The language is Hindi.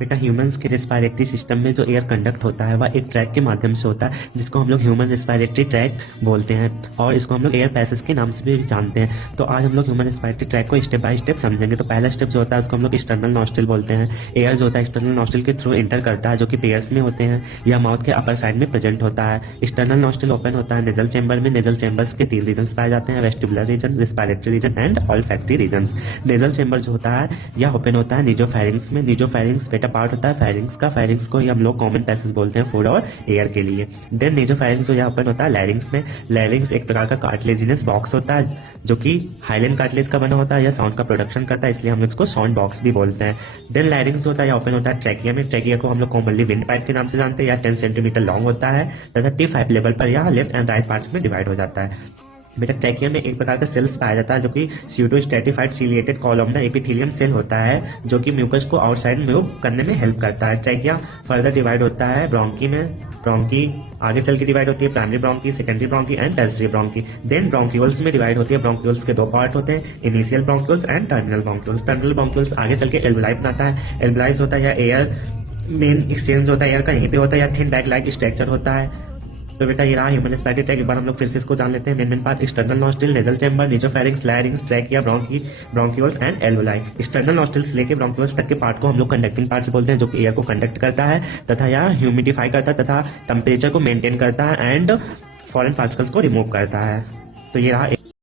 बेटा ह्यूमंस के रेस्पिरेटरी सिस्टम में जो एयर कंडक्ट होता है वह एक ट्रैक के माध्यम से होता है जिसको हम लोग ह्यूमन रेस्पिरेटरी ट्रैक बोलते हैं और इसको हम लोग एयर पैसेज के नाम से भी जानते हैं। तो आज हम लोग ह्यूमन रेस्पिरेटरी ट्रैक को स्टेप बाय स्टेप समझेंगे। तो पहला स्टेप जो होता है उसको हम लोग एक्सटर्नल नॉस्ट्रिल बोलते हैं। एयर जो होता है एक्सटर्नल नॉस्ट्रिल के थ्रू एंटर करता है जो कि पेयर्स में होते हैं या माउथ के अपर साइड में प्रेजेंट होता है। एक्सटर्नल नॉस्ट्रिल ओपन होता है नेजल चेंबर में। नेजल चेंबर्स के 3 रीजन पाए जाते हैं, vestibular region, respiratory region and olfactory region. Nasal chamber जो होता है यह ओपन होता है नीजोफेरिंग्स में। नीजोफेरिंग्स बेटा पार्ट होता है फेरिंग्स का। फेरिंग्स को ही हम लोग कॉमन पैसेज बोलते हैं फूड और एयर के लिए। देन नेजोफेरिंग्स जो यहाँ ओपन होता है लैरिंग्स में। लैरिंग्स एक प्रकार का कार्टिलेजिनस बॉक्स होता है जो कि हाइलेन कार्टिलेज का बना होता है या साउंड का प्रोडक्शन करता है, इसलिए हम लोग इसको साउंड बॉक्स भी बोलते हैं। देन लैरिंग्स जो होता है यहाँ ओपन होता है ट्रैकिया में। ट्रैकिया को हम लोग कॉमनली विंड पाइप के नाम से जानते हैं। या 10 सेंटीमीटर लॉन्ग होता है तथा T5 लेवल पर यह लेफ्ट एंड राइट पार्ट्स में डिवाइड हो जाता है। बेटा ट्रैकिया में एक प्रकार का सेल्स पाया जाता है जो कि pseudo stratified ciliated columnar epithelium cell होता है जो कि म्यूकस को आउटसाइड मूव करने में हेल्प करता है। ट्रैकिया फर्दर डिवाइड होता है ब्रोंकी में। ब्रोंकी आगे चल के डिवाइड होती है primary bronchi, secondary bronchi and tertiary bronchi. Then bronchioles में डिवाइड होती है। ब्रोंक्यूल्स के 2 पार्ट होते हैं, initial bronchioles and terminal bronchioles. Terminal bronchioles आगे चल के एल्वेलाई बनाता है। एल्वेलाइज होता है या एयर मेन एक्सचेंज होता है एयर का यहीं पे होता है या थिन बैग लाइक स्ट्रक्चर होता है। तो बेटा ये रहा ह्यूमन रेस्पिरेटरी ट्रैक। एक बार हम लोग फिर से इसको जान लेते हैं। Main part external nostril, nasal chamber, nasopharynx, larynx, trachea, bronchi, bronchioles and alveoli. External nostrils लेके ब्रोंक्यूल्स तक के पार्ट को हम लोग कंडक्टिंग पार्ट्स बोलते हैं जो कि एयर को कंडक्ट करता है तथा यह ह्यूमिडिफाई करता है तथा टेम्परेचर को मेंटेन करता है एंड फॉरेन पार्टिकल्स को रिमूव करता है। तो ये रहा